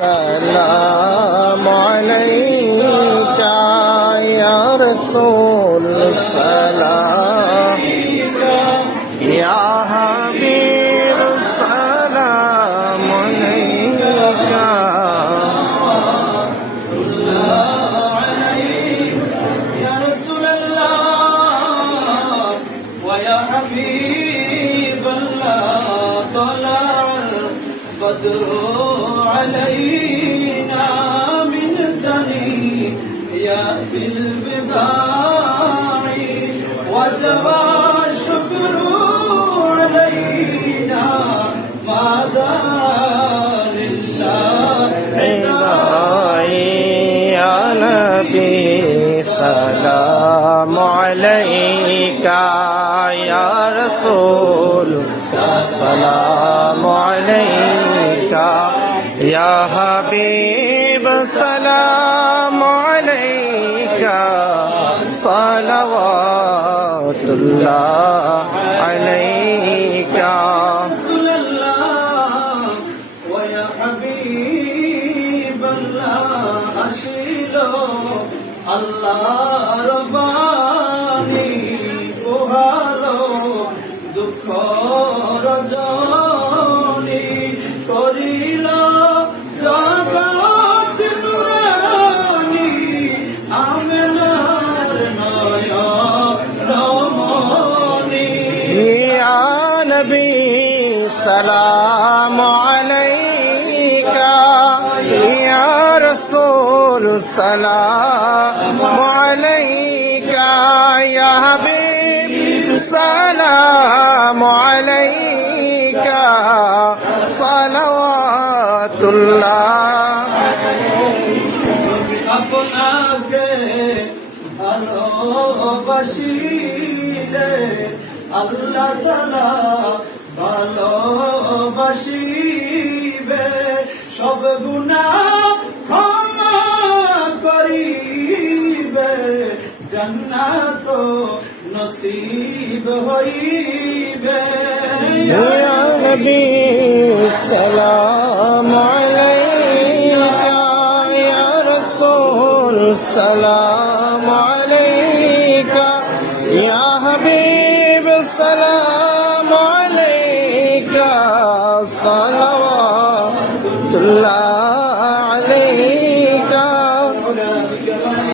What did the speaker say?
السلام عليك يا رسول السلام يا حبيب السلام عليك يا رسول الله ويا حبيب الله طلع البدر علينا من ثنيات الوداع وجب الشكر علينا ماذا لله يا نبي سلام عليك يا رسول السلام عليك يا حبيب السلام عليك صلوات الله عليك رسول الله ويا حبيب الله أشيلو الله رباني পোহালো দুঃখ রজনী করিল জগৎ নুরানি আমেনার নয়নমণি يا نبي سلام عليك يا رسول سلام عليك يا حبيب سلام عليك صلوات الله আপনাকে ভালোবাসিলে আল্লাহ তাআলা ভালোবাসিবে সব গুনাহ ক্ষমা করিবে জান্নাত নসিব হইবে يا نبي سلام عليك يا رسول سلام عليك يا حبيب سلام